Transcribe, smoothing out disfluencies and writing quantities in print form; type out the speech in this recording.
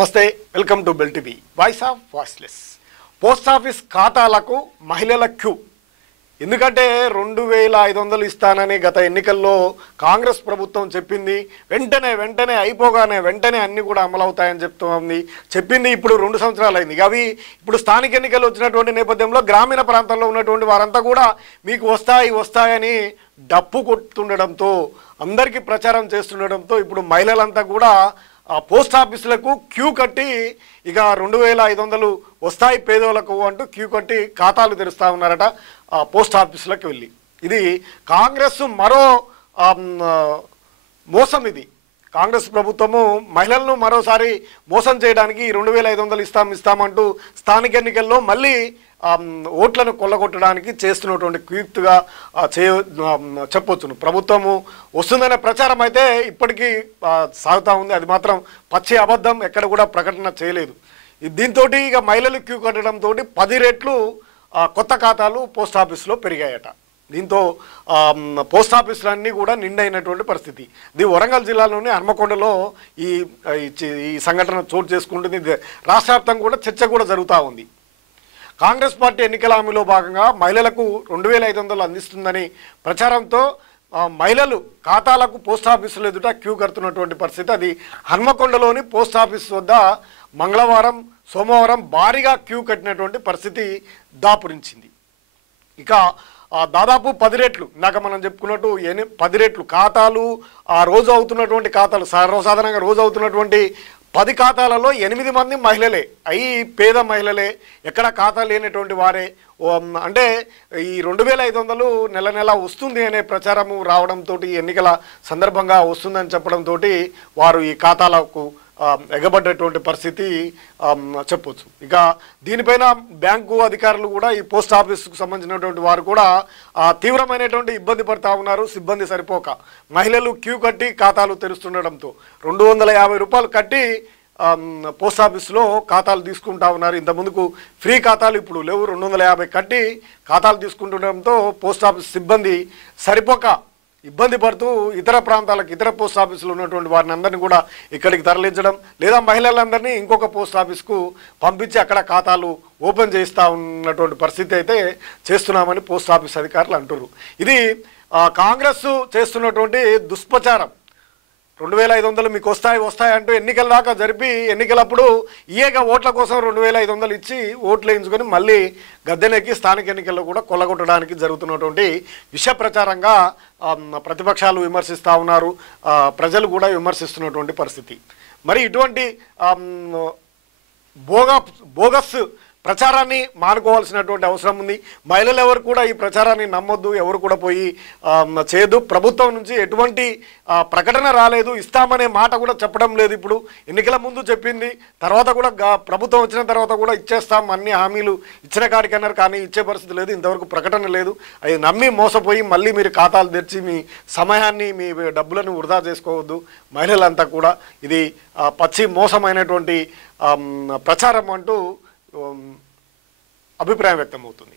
నమస్తే, welcome to bell TV voice of voiceless. Post office ఖాతాలకు మహిళల క్యూ. ఎందుకంటే 2500 ఇస్తానని గత ఎన్నికల్లో కాంగ్రెస్ ప్రభుత్వం చెప్పింది. వెంటనే అయిపోగానే అన్నీ కూడా అమలవుతాయని చెప్పింది. ఇప్పుడు 2 సంవత్సరాలు అయింది. అవి ఇప్పుడు స్థానిక ఎన్నికలు వచ్చినటువంటి నేపథ్యంలో గ్రామీణ ప్రాంతాల్లో ఉన్నటువంటి వారంతా కూడా మీకు వస్తాయని డప్పు కొడుతుండడంతో, అందరికీ ప్రచారం చేస్తుండడంతో ఇప్పుడు మహిళలంతా కూడా పోస్ట్ ఆఫీసులకు క్యూ కట్టి ఇక 2500 వస్తాయి పేదోళ్లకు అంటూ క్యూ కట్టి ఖాతాలు తెరుస్తూ ఉన్నారట పోస్ట్ ఆఫీసులకు వెళ్ళి. ఇది కాంగ్రెస్ మరో మోసం. ఇది కాంగ్రెస్ ప్రభుత్వము మహిళలను మరోసారి మోసం చేయడానికి 2500 ఇస్తామంటూ స్థానిక ఎన్నికల్లో మళ్ళీ ఓట్లను కొల్లగొట్టడానికి చేస్తున్నటువంటి క్యూక్ట్గా చెప్పొచ్చును. ప్రభుత్వము వస్తుందనే ప్రచారం అయితే ఇప్పటికీ సాగుతూ ఉంది. అది మాత్రం పచ్చి అబద్ధం, ఎక్కడ కూడా ప్రకటన చేయలేదు. దీంతో ఇక మహిళలు క్యూ కట్టడంతో 10 రెట్లు కొత్త ఖాతాలు పోస్ట్ ఆఫీసులో పెరిగాయట. దీంతో పోస్ట్ ఆఫీసులన్నీ కూడా నిండైనటువంటి పరిస్థితి. ఇది వరంగల్ జిల్లాలోని హన్మకొండలో ఈ సంఘటన చోటు చేసుకుంటుంది. రాష్ట్ర వ్యాప్తంగా కూడా చర్చ కూడా జరుగుతూ ఉంది. కాంగ్రెస్ పార్టీ ఎన్నికల హామీలో భాగంగా మహిళలకు 2500 అందిస్తుందని ప్రచారంతో మహిళలు ఖాతాలకు పోస్ట్ ఆఫీసులు ఎదుట క్యూ కడుతున్నటువంటి పరిస్థితి. అది హన్మకొండలోని పోస్ట్ ఆఫీస్ వద్ద మంగళవారం, సోమవారం భారీగా క్యూ కట్టినటువంటి పరిస్థితి దాపురించింది. ఇక దాదాపు 10 రెట్లు, ఇందాక మనం చెప్పుకున్నట్టు 10 రెట్లు ఖాతాలు, ఆ రోజు అవుతున్నటువంటి ఖాతాలు, సర్వసాధారణంగా రోజు అవుతున్నటువంటి 10 ఖాతాలలో 8 మంది మహిళలే, అవి పేద మహిళలే, ఎక్కడ ఖాతా లేనటువంటి వారే. అంటే ఈ 2500 నెల వస్తుంది అనే ప్రచారము రావడంతో, ఎన్నికల సందర్భంగా వస్తుందని చెప్పడంతో వారు ఈ ఖాతాలకు ఎగబడ్డటువంటి పరిస్థితి చెప్పొచ్చు. ఇక దీనిపైన బ్యాంకు అధికారులు కూడా, ఈ పోస్ట్ ఆఫీసుకు సంబంధించినటువంటి వారు కూడా తీవ్రమైనటువంటి ఇబ్బంది పడుతూ ఉన్నారు. సిబ్బంది సరిపోక మహిళలు క్యూ కట్టి ఖాతాలు తెరుస్తుండడంతో 250 రూపాయలు కట్టి పోస్ట్ ఆఫీసులో ఖాతాలు తీసుకుంటా ఉన్నారు. ఇంతకుముందుకు ఫ్రీ ఖాతాలు ఇప్పుడు లేవు, 250 కట్టి ఖాతాలు తీసుకుంటుండడంతో పోస్ట్ ఆఫీస్ సిబ్బంది సరిపోక ఇబ్బంది పడుతూ ఇతర ప్రాంతాలకు, ఇతర పోస్ట్ ఆఫీసులో ఉన్నటువంటి వారిని అందరినీ కూడా ఇక్కడికి తరలించడం, లేదా మహిళలందరినీ ఇంకొక పోస్ట్ ఆఫీస్కు పంపించి అక్కడ ఖాతాలు ఓపెన్ చేస్తూ ఉన్నటువంటి పరిస్థితి అయితే చేస్తున్నామని పోస్ట్ ఆఫీస్ అధికారులు అంటున్నారు. ఇది కాంగ్రెస్ చేస్తున్నటువంటి దుష్ప్రచారం. 2500 మీకు వస్తాయి అంటూ ఎన్నికల దాకా జరిపి, ఎన్నికలప్పుడు ఈయేగా ఓట్ల కోసం 2500 ఇచ్చి ఓట్లు వేయించుకొని మళ్ళీ గద్దెనెక్కి స్థానిక ఎన్నికల్లో కూడా కొల్లగొట్టడానికి జరుగుతున్నటువంటి విష ప్రచారంగా ప్రతిపక్షాలు విమర్శిస్తూ ఉన్నారు, ప్రజలు కూడా విమర్శిస్తున్నటువంటి పరిస్థితి. మరి ఇటువంటి బోగస్ ప్రచారాన్ని మానుకోవాల్సినటువంటి అవసరం ఉంది. మహిళలు ఎవరు కూడా ఈ ప్రచారాన్ని నమ్మొద్దు, ఎవరు కూడా పోయి చేయొద్దు. ప్రభుత్వం నుంచి ఎటువంటి ప్రకటన రాలేదు, ఇస్తామనే మాట కూడా చెప్పడం లేదు. ఇప్పుడు ఎన్నికల ముందు చెప్పింది, తర్వాత కూడా ప్రభుత్వం వచ్చిన తర్వాత కూడా ఇచ్చేస్తాం అన్ని హామీలు ఇచ్చిన కాడికన్నారు, కానీ ఇచ్చే పరిస్థితి లేదు. ఇంతవరకు ప్రకటన లేదు. అది నమ్మి మోసపోయి మళ్ళీ మీరు ఖాతాలు తెరిచి మీ సమయాన్ని, మీ డబ్బులను వృధా చేసుకోవద్దు మహిళలంతా కూడా. ఇది పచ్చి మోసమైనటువంటి ప్రచారం అంటూ అభిప్రాయం వ్యక్తమవుతుంది.